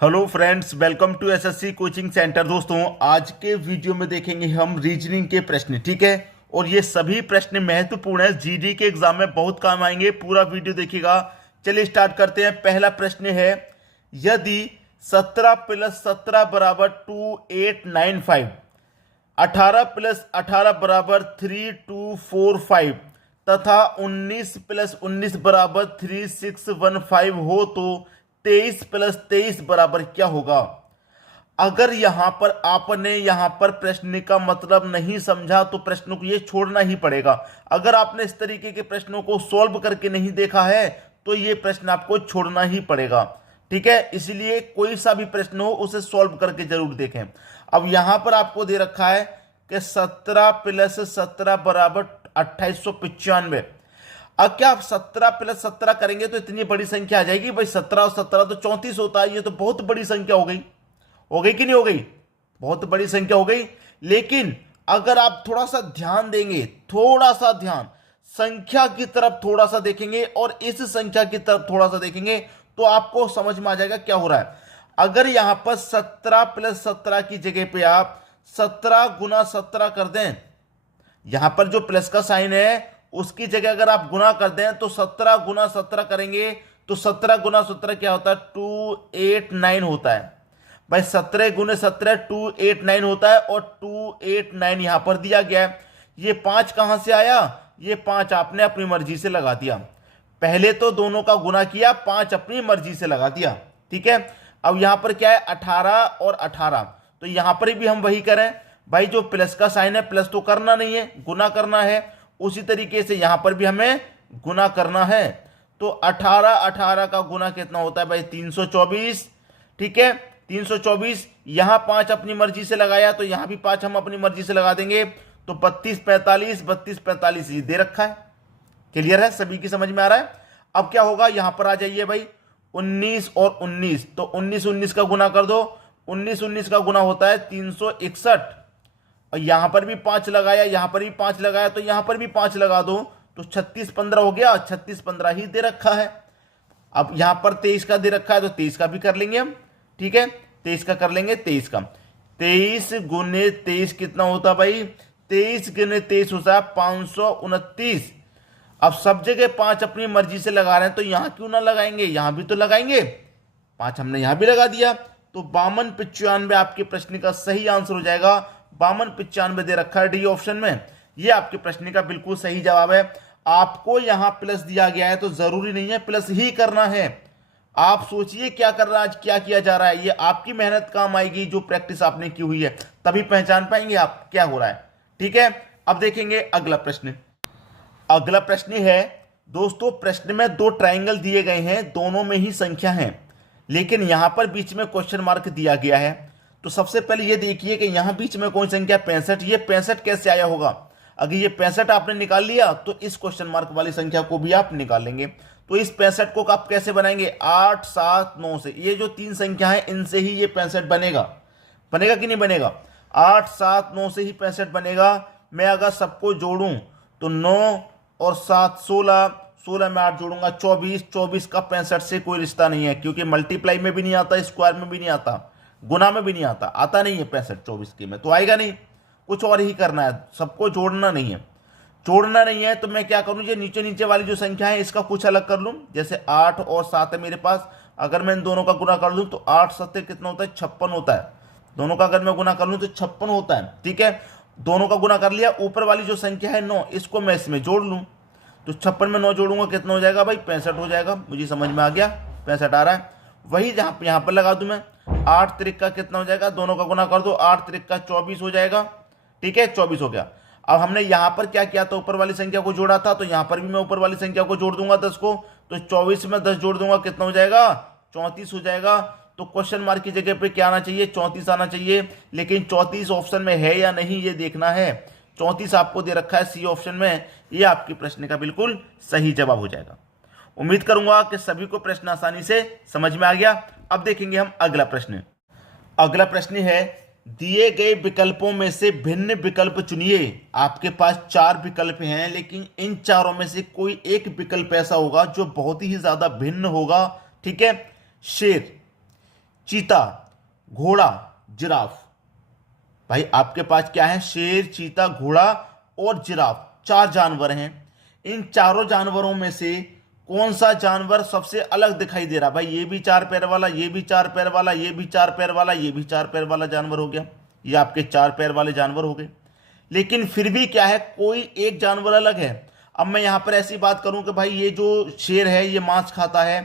Hello friends, welcome to SSC coaching centre. दोस्तों, आज के वीडियो में देखेंगे हम रीजनिंग के प्रश्न, ठीक है। और ये सभी प्रश्न महत्वपूर्ण है, जीडी के एग्जाम में बहुत काम आएंगे। पूरा वीडियो देखिएगा। चलिए स्टार्ट करते हैं। पहला प्रश्न है, यदि 17 प्लस 17 बराबर 2895, 18 प्लस 18 बराबर 3245 तथा 19 प्लस 19 बराबर 3615 हो तो 23 प्लस 23 बराबर क्या होगा। अगर यहां पर आपने यहां पर प्रश्न का मतलब नहीं समझा तो प्रश्न को ये छोड़ना ही पड़ेगा। अगर आपने इस तरीके के प्रश्नों को सॉल्व करके नहीं देखा है तो ये प्रश्न आपको छोड़ना ही पड़ेगा, ठीक है। इसलिए कोई सा भी प्रश्न हो उसे सॉल्व करके जरूर देखें। अब यहां पर आपको दे रखा है कि 17 प्लस 17 बराबर 2895। अब क्या आप 17 प्लस 17 करेंगे तो इतनी बड़ी संख्या आ जाएगी भाई। 17 और 17 तो 34 होता है। ये तो बहुत बड़ी संख्या हो गई कि नहीं हो गई? बहुत बड़ी संख्या हो गई। लेकिन अगर आप थोड़ा सा ध्यान देंगे, थोड़ा सा ध्यान संख्या की तरफ थोड़ा सा देखेंगे और इस संख्या की तरफ थोड़ा सा देखेंगे तो आपको समझ में आ जाएगा क्या हो रहा है। अगर यहां पर 17 प्लस 17 की जगह पे आप 17 गुना 17 कर दें, यहां पर जो प्लस का साइन है उसकी जगह अगर आप गुना कर दें तो 17 गुना 17 करेंगे तो 17 गुना 17 क्या होता है? 289 होता है भाई। 17 गुने 17 289 होता है और 289 यहां पर दिया गया है। ये 5 कहां से आया? ये 5 आपने अपनी मर्जी से लगा दिया। पहले तो दोनों का गुना किया, 5 अपनी मर्जी से लगा दिया, ठीक है। अब यहां पर क्या है? 18 और 18, तो यहां पर भी हम वही करें भाई। जो प्लस का साइन है, प्लस तो करना नहीं है, गुना करना है। उसी तरीके से यहां पर भी हमें गुना करना है। तो 18 18 का गुना कितना होता है भाई? 324, ठीक है। 324। यहां 5 अपनी मर्जी से लगाया तो यहां भी 5 हम अपनी मर्जी से लगा देंगे। तो 32 45, 32 45 ये दे रखा है। क्लियर है? सभी की समझ में आ रहा है? अब क्या होगा, यहां पर आ जाइए भाई। 19 और 19, तो 19 19 का गुना कर दो। 19 19 का गुना होता है 361। और यहां पर भी 5 लगाया, यहां पर भी 5 लगाया, तो यहां पर भी 5 लगा दो तो 36 15 हो गया। 36 15 ही दे रखा है। अब यहां पर 23 का दे रखा है तो 23 का भी कर लेंगे हम, ठीक है। 23 का कर लेंगे। 23 का 23 गुने 23 कितना होता भाई? 23 गुने 23 होता है 529। अब सब जगह 5 अपनी मर्जी से लगा रहे हैं तो यहां क्यों ना लगाएंगे? यहां भी तो लगाएंगे। 5 हमने यहां भी लगा दिया तो 5295 आपके प्रश्न का सही आंसर हो जाएगा। 5295 दे रखा है डी ऑप्शन में। यह आपके प्रश्न का बिल्कुल सही जवाब है। आपको यहां प्लस दिया गया है तो जरूरी नहीं है प्लस ही करना है। आप सोचिए क्या कर रहा है, आज क्या किया जा रहा है। ये आपकी मेहनत काम आएगी, जो प्रैक्टिस आपने की हुई है, तभी पहचान पाएंगे आप क्या हो रहा है, ठीक है। अब देखेंगे अगला प्रश्न। अगला प्रश्न है दोस्तों, प्रश्न में दो ट्रायंगल दिए गए हैं, दोनों में ही संख्या है, लेकिन यहां पर बीच में क्वेश्चन मार्क दिया गया है। तो सबसे पहले ये देखिए कि यहां बीच में कौन संख्या? 65। ये 65 कैसे आया होगा? अगर ये 65 आपने निकाल लिया तो इस क्वेश्चन मार्क वाली संख्या को भी आप निकाल लेंगे। तो इस 65 को आप कैसे बनाएंगे? 8 7 9 से। ये जो तीन संख्या है इनसे ही ये 65 बनेगा। बनेगा कि नहीं बनेगा? 8 7 9 से ही 65 बनेगा। मैं अगर सबको जोड़ूं तो 9 और 7 16, 16 में 8 जोड़ूंगा 24, 24 का 65 से कोई रिश्ता नहीं है, क्योंकि मल्टीप्लाई में भी नहीं आता, स्क्वायर में भी नहीं आता, गुना में भी नहीं आता, आता नहीं है 65 24 के में, तो आएगा नहीं। कुछ और ही करना है, सबको जोड़ना नहीं है। जोड़ना नहीं है तो मैं क्या करूं, ये नीचे नीचे वाली जो संख्या है इसका कुछ अलग कर लूं। जैसे 8 और 7 है मेरे पास, अगर मैं इन दोनों का गुना कर लूं तो 8 7 कितना होता है? 56 होता है। दोनों का अगर मैं गुना कर लूं तो 56 होता है, ठीक है। दोनों का गुना कर लिया। ऊपर वाली जो संख्या है 9, इसको मैं इसमें जोड़ लूं तो 56 में 9 जोड़ूंगा कितना हो जाएगा भाई? 65 हो जाएगा। मुझे समझ में आ गया, 65 आ रहा है। वही जहां यहां पर लगा दूं मैं। 8 3 का कितना हो जाएगा? दोनों का गुना कर दो, 8 3 का 24 हो जाएगा, ठीक है। 24 हो गया। अब हमने यहां पर क्या किया था? ऊपर वाली संख्या को जोड़ा था, तो यहां पर भी मैं ऊपर वाली संख्या को जोड़ दूंगा 10 को, तो 24 में 10 जोड़ दूंगा कितना हो जाएगा? 34 हो जाएगा। तो क्वेश्चन मार्क की जगह पे क्या आना चाहिए? 34 आना चाहिए। लेकिन 34 ऑप्शन में है या नहीं ये देखना है। 34 आपको दे रखा है सी ऑप्शन में। ये आपके प्रश्न का बिल्कुल सही जवाब हो जाएगा। उम्मीद करूंगा कि सभी को प्रश्न आसानी से समझ में आ गया। अब देखेंगे हम अगला प्रश्न। अगला प्रश्न है, दिए गए विकल्पों में से भिन्न विकल्प चुनिए। आपके पास 4 विकल्प हैं, लेकिन इन चारों में से कोई एक विकल्प ऐसा होगा जो बहुत ही ज्यादा भिन्न होगा, ठीक है। शेर, चीता, घोड़ा, जिराफ। भाई आपके पास क्या है, शेर, चीता, घोड़ा और जिराफ, चार जानवर हैं। इन चारों जानवरों में से कौन सा जानवर सबसे अलग दिखाई दे रहा? भाई ये भी चार पैर वाला, ये भी चार पैर वाला, ये भी चार पैर वाला, ये भी चार पैर वाला जानवर हो गया। ये आपके चार पैर वाले जानवर हो गए। लेकिन फिर भी क्या है, कोई एक जानवर अलग है। अब मैं यहां पर ऐसी बात करूं कि भाई ये जो शेर है ये मांस खाता है,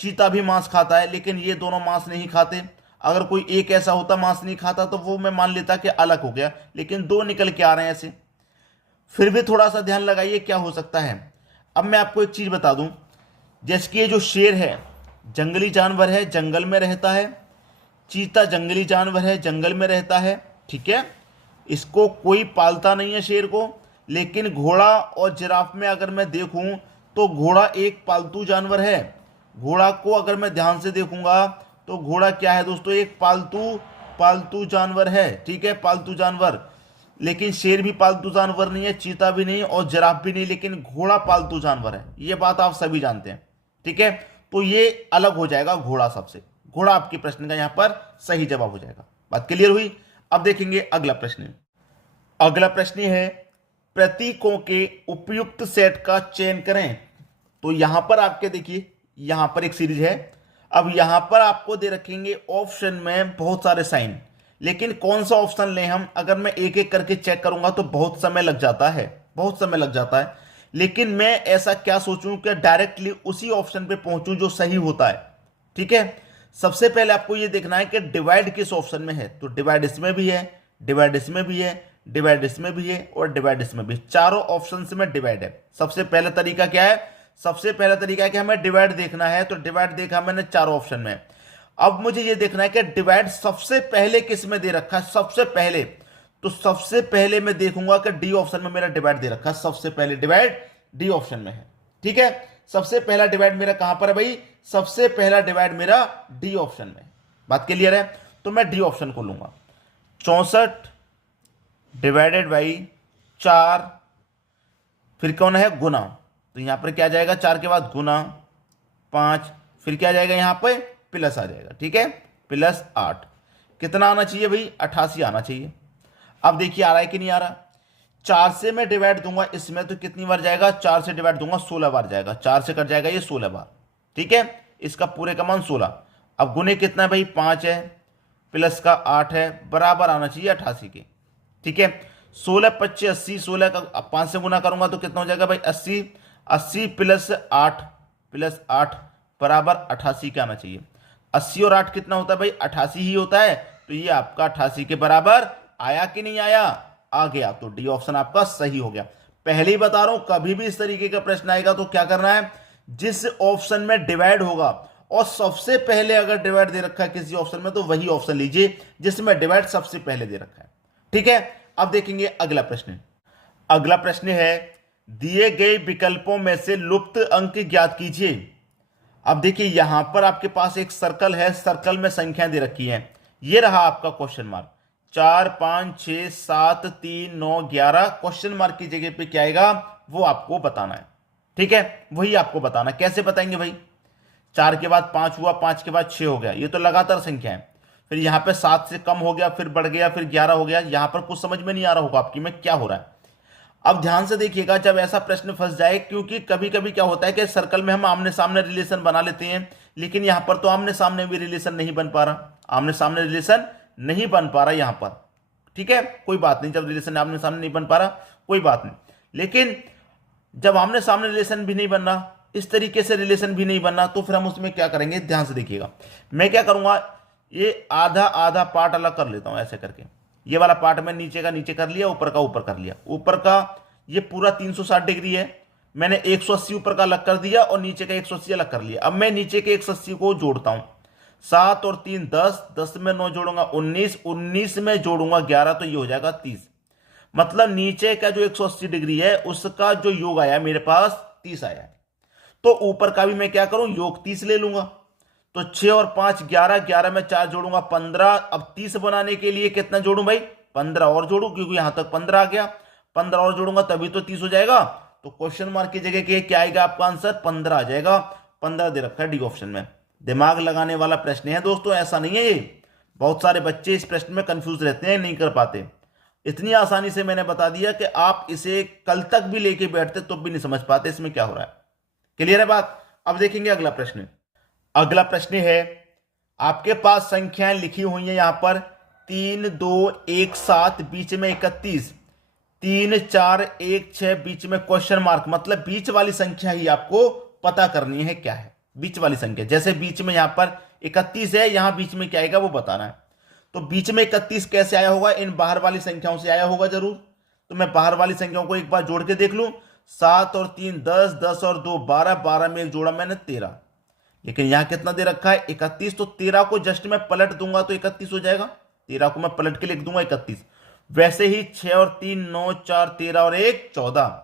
चीता भी मांस खाता है, लेकिन ये दोनों मांस नहीं खाते। अगर कोई एक ऐसा होता मांस नहीं खाता तो वो मैं मान लेता कि अलग हो गया, लेकिन दो निकल के आ रहे हैं ऐसे। फिर भी थोड़ा सा ध्यान लगाइए क्या हो सकता है। अब मैं आपको एक चीज बता दूं, जैसे कि ये जो शेर है जंगली जानवर है, जंगल में रहता है। चीता जंगली जानवर है, जंगल में रहता है, ठीक है। इसको कोई पालता नहीं है शेर को। लेकिन घोड़ा और जिराफ में अगर मैं देखूं तो घोड़ा एक पालतू जानवर है। घोड़ा को अगर मैं ध्यान से देखूंगा तो घोड़ा क्या है दोस्तों, एक पालतू पालतू जानवर है, ठीक है, पालतू जानवर। लेकिन शेर भी पालतू जानवर नहीं है, चीता भी नहीं और जिराफ भी नहीं, लेकिन घोड़ा पालतू जानवर है। ये बात आप सभी जानते हैं, ठीक है। तो ये अलग हो जाएगा घोड़ा सबसे। घोड़ा आपके प्रश्न का यहां पर सही जवाब हो जाएगा। बात क्लियर हुई? अब देखेंगे अगला प्रश्न। अगला प्रश्न है, प्रतीकों के उपयुक्त सेट का चयन करें। तो यहां पर आपके देखिए, यहां पर एक सीरीज है। अब यहां पर आपको दे रखेंगे ऑप्शन में बहुत सारे साइन, लेकिन कौन सा ऑप्शन लें हम? अगर मैं एक एक करके चेक करूंगा तो बहुत समय लग जाता है, बहुत समय लग जाता है। लेकिन मैं ऐसा क्या सोचूं कि डायरेक्टली उसी ऑप्शन पे पहुंचूं जो सही होता है, ठीक है। सबसे पहले आपको यह देखना है कि डिवाइड किस ऑप्शन में है। तो डिवाइड इसमें भी है, डिवाइड इसमें भी है, डिवाइड इसमें भी है और डिवाइड इसमें भी। चारों ऑप्शन में डिवाइड है। सबसे पहला तरीका क्या है? सबसे पहला तरीका है कि हमें डिवाइड देखना है। तो डिवाइड देखा मैंने चारों ऑप्शन में। अब मुझे यह देखना है कि डिवाइड सबसे पहले किस में दे रखा है, सबसे पहले। तो सबसे पहले मैं देखूंगा कि डी ऑप्शन में मेरा डिवाइड दे रखा है। सबसे पहले डिवाइड डी ऑप्शन में है, ठीक है। सबसे पहला डिवाइड मेरा कहां पर है भाई? सबसे पहला डिवाइड मेरा डी ऑप्शन में। बात क्लियर है? तो मैं डी ऑप्शन को लूंगा। 64 डिवाइडेड बाई 4, फिर कौन है? गुना। तो यहां पर क्या जाएगा? 4 के बाद गुना 5, फिर क्या जाएगा यहां पे? प्लस आ जाएगा, ठीक है, प्लस 8। कितना आना चाहिए भाई? 88 आना चाहिए। अब देखिए आ रहा है कि नहीं आ रहा? 4 से मैं डिवाइड दूंगा इसमें तो कितनी बार जाएगा? 4 से डिवाइड दूंगा 16 बार जाएगा। 4 से कट जाएगा ये 16 बार, ठीक है। इसका पूरे का मान 16। अब गुने कितना है भाई? 5 है, प्लस का 8 है, बराबर आना चाहिए 88 के, ठीक है। 16 25 80, 16 का 5 से गुना करूंगा तो कितना हो जाएगा भाई? 80। 80 प्लस 8 बराबर 88 का आना चाहिए। 80 और 8 कितना होता है भाई? 88 ही होता है। तो ये आपका 88 के बराबर आया कि नहीं आया? आ गया। तो डी ऑप्शन आपका सही हो गया। पहले ही बता रहा हूं, कभी भी इस तरीके का प्रश्न आएगा तो क्या करना है, जिस ऑप्शन में डिवाइड होगा और सबसे पहले अगर डिवाइड दे रखा है किसी ऑप्शन में तो वही ऑप्शन लीजिए जिसमें डिवाइड सबसे पहले दे रखा है, ठीक है। अब देखेंगे अगला प्रश्न। अगला प्रश्न है, दिए गए विकल्पों में से लुप्त अंक ज्ञात कीजिए। अब देखिए यहां पर आपके पास एक सर्कल है, सर्कल में संख्याएं दे रखी हैं। ये रहा आपका क्वेश्चन मार्क। 4 5 6 7 3 9 11। क्वेश्चन मार्क की जगह पे क्या आएगा वो आपको बताना है, ठीक है। वही आपको बताना। कैसे बताएंगे भाई? 4 के बाद 5 हुआ, 5 के बाद 6 हो गया, ये तो लगातार संख्या है। फिर यहां पे 7 से कम हो गया, फिर बढ़ गया, फिर 11 हो गया। यहां पर कुछ समझ में नहीं आ रहा होगा आपकी में क्या हो रहा है। अब ध्यान से देखिएगा जब ऐसा प्रश्न फंस जाए, क्योंकि कभी कभी क्या होता है कि सर्कल में हम आमने सामने रिलेशन बना लेते हैं, लेकिन यहां पर तो आमने सामने भी रिलेशन नहीं बन पा रहा, आमने सामने रिलेशन नहीं बन पा रहा यहां पर, ठीक है। कोई बात नहीं, जब रिलेशन आमने सामने नहीं बन पा रहा कोई बात नहीं, लेकिन जब आमने सामने रिलेशन भी नहीं बन रहा, इस तरीके से रिलेशन भी नहीं बन रहा, तो फिर हम उसमें क्या करेंगे? ध्यान से देखिएगा। मैं क्या करूंगा, ये आधा आधा पार्ट अलग कर लेता हूं ऐसे करके। ये वाला पार्ट मैं नीचे का नीचे कर लिया, ऊपर का ऊपर कर लिया। ऊपर का ये पूरा 360 डिग्री है, मैंने 180 ऊपर का अलग कर दिया और नीचे का 180 अलग कर लिया। अब मैं नीचे के 180 को जोड़ता हूं। 7 और 3 10, 10 में 9 जोड़ूंगा 19, 19 में जोड़ूंगा 11, तो ये हो जाएगा 30। मतलब नीचे का जो 180 डिग्री है उसका जो योग आया मेरे पास 30 आया है। तो ऊपर का भी मैं क्या करूं, योग 30 ले लूंगा। तो 6 और 5 11, 11 में 4 जोड़ूंगा 15। अब 30 बनाने के लिए कितना जोड़ूं भाई? 15 और जोड़ू, क्योंकि यहां तक 15 आ गया। 15 और जोड़ूंगा तभी तो 30 हो जाएगा। तो क्वेश्चन मार्क की जगह क्या आएगा आपका आंसर? 15 आ जाएगा। 15 दे रखा है डी ऑप्शन में। दिमाग लगाने वाला प्रश्न है दोस्तों, ऐसा नहीं है ये। बहुत सारे बच्चे इस प्रश्न में कंफ्यूज रहते हैं, नहीं कर पाते। इतनी आसानी से मैंने बता दिया कि आप इसे कल तक भी लेके बैठते तो भी नहीं समझ पाते इसमें क्या हो रहा है। क्लियर है बात? अब देखेंगे अगला प्रश्न। अगला प्रश्न है, आपके पास संख्याएं लिखी हुई हैं यहां पर 3 2 1 7, बीच में 31, 3 4 1 6, बीच में क्वेश्चन मार्क, मतलब बीच वाली संख्या ही आपको पता करनी है क्या है बीच वाली संख्या। जैसे बीच में यहां पर 31 है, यहां बीच में क्या आएगा वो बताना है। तो बीच में 31 कैसे आया होगा? इन बाहर वाली संख्याओं से आया होगा जरूर। तो मैं बाहर वाली संख्याओं को एक बार जोड़ के देख लूं। 7 और 3 10, 10 और 2 12, 12 में एक जोड़ा मैंने 13। लेकिन यहां कितना दे रखा है? 31। तो 13 को जस्ट मैं पलट दूंगा तो 31 हो जाएगा। 13 को मैं पलट के लिख दूंगा 31। वैसे ही 6 और 3 9, 4 13 और 1 14,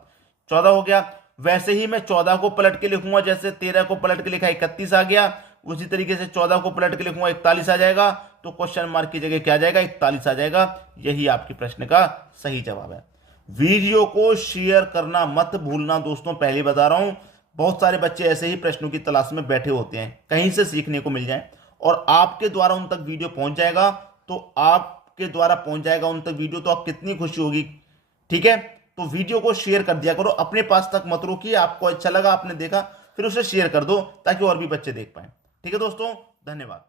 14 हो गया। वैसे ही मैं 14 को पलट के लिखूंगा, जैसे 13 को पलट के लिखा 31 आ गया, उसी तरीके से 14 को पलट के लिखूंगा 41 आ जाएगा। तो क्वेश्चन मार्क की जगह क्या आ जाएगा? 41 आ जाएगा। यही आपके प्रश्न का सही जवाब है। वीडियो को शेयर करना मत भूलना दोस्तों, पहले बता रहा हूं। बहुत सारे बच्चे ऐसे ही प्रश्नों की तलाश में बैठे होते हैं, कहीं से सीखने को मिल जाए और आपके द्वारा उन तक वीडियो पहुंच जाएगा, तो आपके द्वारा पहुंच जाएगा उन तक वीडियो, तो आप कितनी खुशी होगी। ठीक है, तो वीडियो को शेयर कर दिया करो, अपने पास तक मत रोकिए। आपको अच्छा लगा, आपने देखा, फिर उसे शेयर कर दो ताकि और भी बच्चे देख पाए। ठीक है दोस्तों, धन्यवाद।